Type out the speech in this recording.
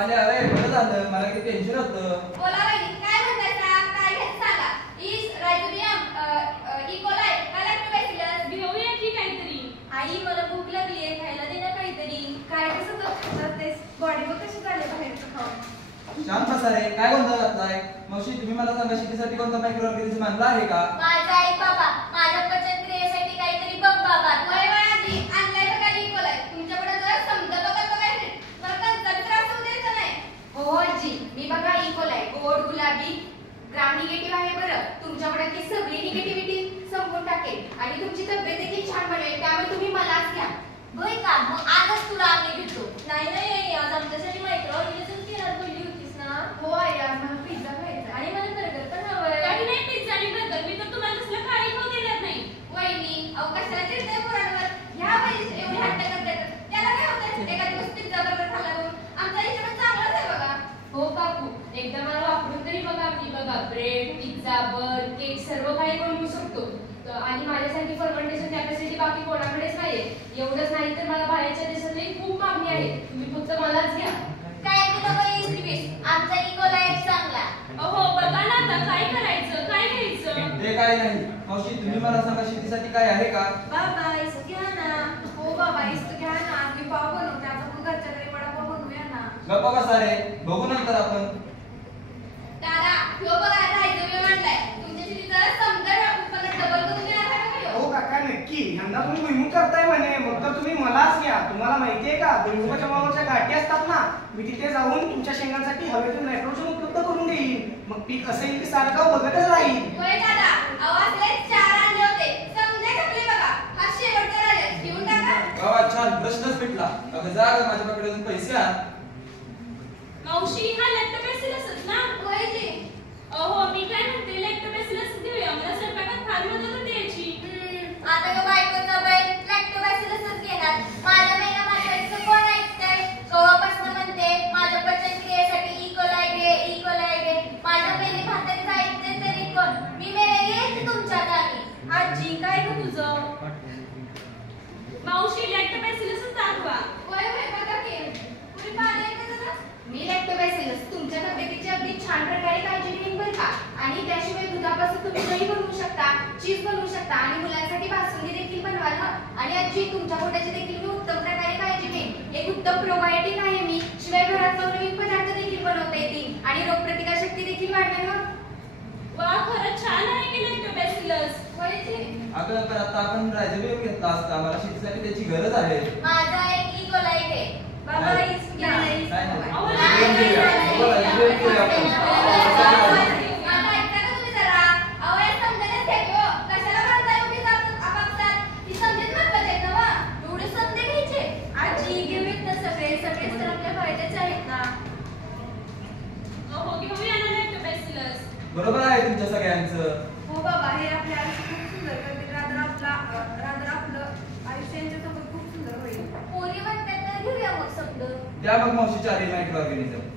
आले अरे बरं झालं मला किती टेन्शन होतं. बोला वहिनी काय म्हणताय काय घ्यायचं सांगा. इज रायझोबियम इकोलाय कलेक्टोबॅसिलस घेऊया की काहीतरी. आई मला भूक लागली आहे खायला दे ना काहीतरी. काय कसं करतेस बॉडी बघ कशी झाली बाहेरचं खाऊन. शांत बसा रे काय गोंधळ घातलाय. मावशी तुम्ही मला सांगा शेतीसाठी कोणता मायक्रो ऑर्गॅनिझम आणला आहे का? माझा आई बाबा माझ्या पचन क्रियेसाठी काहीतरी बघ बाबा. वय आजी आणलाय बघा इकोलाय. तुमच्याकडे जरा समजत का काय मला कंचा त्रास होऊ द्यायचा नाही. हो आजी मी बघा इकोलाय गोड गुलाबी ग्राम निगेटिव्ह आहे बरं. तुमच्याकडे सगळी निगेटिव्हिटी संपून टाकेल आणि तुमची तब्येत देखील छान बनेल. त्यामुळे तुम्ही मलाच घ्या. होय का मग आजच तुला आम्ही भेटतो. नाही आज आमच्यासाठी मायक्रो ऑर्गॅनिझम केला बोलली होतीस ना. हो आई आज मला पिझ्झा खायचा आणि मला बर्गर पण हवंय. काही नाही पिझ्झा आणि बर्गर मी तर तुम्हाला तसलं काही खाऊ देणार नाही. वहिनी अहो कशाला चिडताय पोरांवर. ह्या वयस एवढी हट्ट करतात त्याला काय होतंय. एका दिवस पिझ्झा बर्गर खाल्ला म्हणून आमचा हिशोब चांगलाच आहे बघा. हो काकू एकदा मला वापरून तरी बघा. मी बघा ब्रेड पिझ्झा बर्गर केक सर्व काही बनवू शकतो. आणि माझ्यासाठी फर्मेंटेशन कॅपॅसिटी बाकी कोणाकडेच नाहीये. एवढंच नाही तर मला बाहेरच्या देशातही खूप मागणी आहे. तुम्ही फक्त मलाच घ्या. काय मी नको आमचा इकोला एक चांगला. अहो बघा ना आता काय करायचं काय घ्यायचं. ते काय नाही मावशी तुम्ही मला सांगा शेतीसाठी काय आहे का? बाबा इसं घ्या ना. हो बाबा इस्त घ्या ना. मी पाव बनवते आपण घरच्या घरी वडापाव बनवूया ना. गप्पा बसा रे बघू नंतर आपण. दादा ह्यो बघा रायझोबियम आणलाय. तुमच्या शेतीचा समजा उत्पन्न डबल करून देणार आहे का ह्यो? हो काका नक्की. यंदा तुम्ही भुईमुग करताय म्हणे मग तर तुम्ही मलाच घ्या. तुम्हाला माहितीये का भुईमुगाच्या मागाच्या गाठी असतात ना. मी तिथे जाऊन तुमच्या शेंगांसाठी हवेतून नायट्रोजन उपलब्ध करून देईन. मग पीक असं येईल की सारखं बघतच राहील. होय दादा आवाज लय 4 आणले होते. समजे टाकले बघा. हा शेवटचा राहिला घेऊन टाका. बाबा छान प्रश्नच पेटला. अगं जा ग माझ्याकडे अजून पैसे आण. मावशी हा लॅक्टोबॅसिलसच ना. होय जी. अहो मी काय म्हणते लॅक्टोबॅसिलस देऊया. मला स्वयंपाकात फार मदत होते याची. आता यो बायकोचा बैल लॅक्टोबॅसिलसच घेणार. माझ्या मेना मागचं कोण ऐकतंय. कवापासून म्हणते माझ्या पचन क्रियेसाठी इकोलाय घे. माझ्या मेली भाताने जायचंय तरी कोण. मी मेले येत तुमच्या गावी. आजी काय ग तुझं. मावशी लॅक्टोबॅसिलसच दाखवा. होय बघा की. पुरी पाणी येते जरा. मी लॅक्टोबॅसिलस तुमच्या तब्येतीची अगदी छान प्रकारे काळजी घेईन बरं का. आणि त्याशिवाय दुधापासून तुम्ही दही बनवू शकता चीज बनवू शकता आणि मुलांसाठी बासुंदी देखील बनवाल ना. आणि आजी तुमच्या पोटाची देखील मी उत्तम प्रकारे काळजी घेईन. एक उत्तम प्रोबायोटिक आहे मी. शिवाय घरात नवीन पदार्थ देखील बनवता येतील आणि रोगप्रतिकार शक्ती देखील वाढवेल. वा खरंच छान आहे की लॅक्टोबॅसिलस. होय जी. अगं पण आता आपण रायझोबियम घेतला असता. मला शेतीसाठी त्याची गरज आहे. माझा एक इकोलाय घे. बाबा नाही. इस घ्या. नाही नाही अहो, रायझोबियम घेऊया. बाबा, रायझोबियम घेऊया आपण. माझा ऐका का तुम्ही जरा. अहो हे समजेलच घ्या की हो. कशाला म्हणताय उगीच आपापसात. ही समजेल महत्वाची आहेत ना वा. एवढे समजे घ्यायचे. आजी घेऊयात ना सगळेच तर आपल्या फायद्याचे आहेत ना. अहो घेऊया ना लॅक्टोबॅसिलस. बरोबर आहे तुमच्या सगळ्यांचं. हो बाबा हे आपल्या आयुष्य खूप सुंदर करतील. रात्र आपलं आयुष्य यांच्यासोबत खूप सुंदर होईल. पोरी म्हणतात तर घेऊया मग समजून. द्या मग मावशी 4 मायक्रो ऑर्गॅनिझम.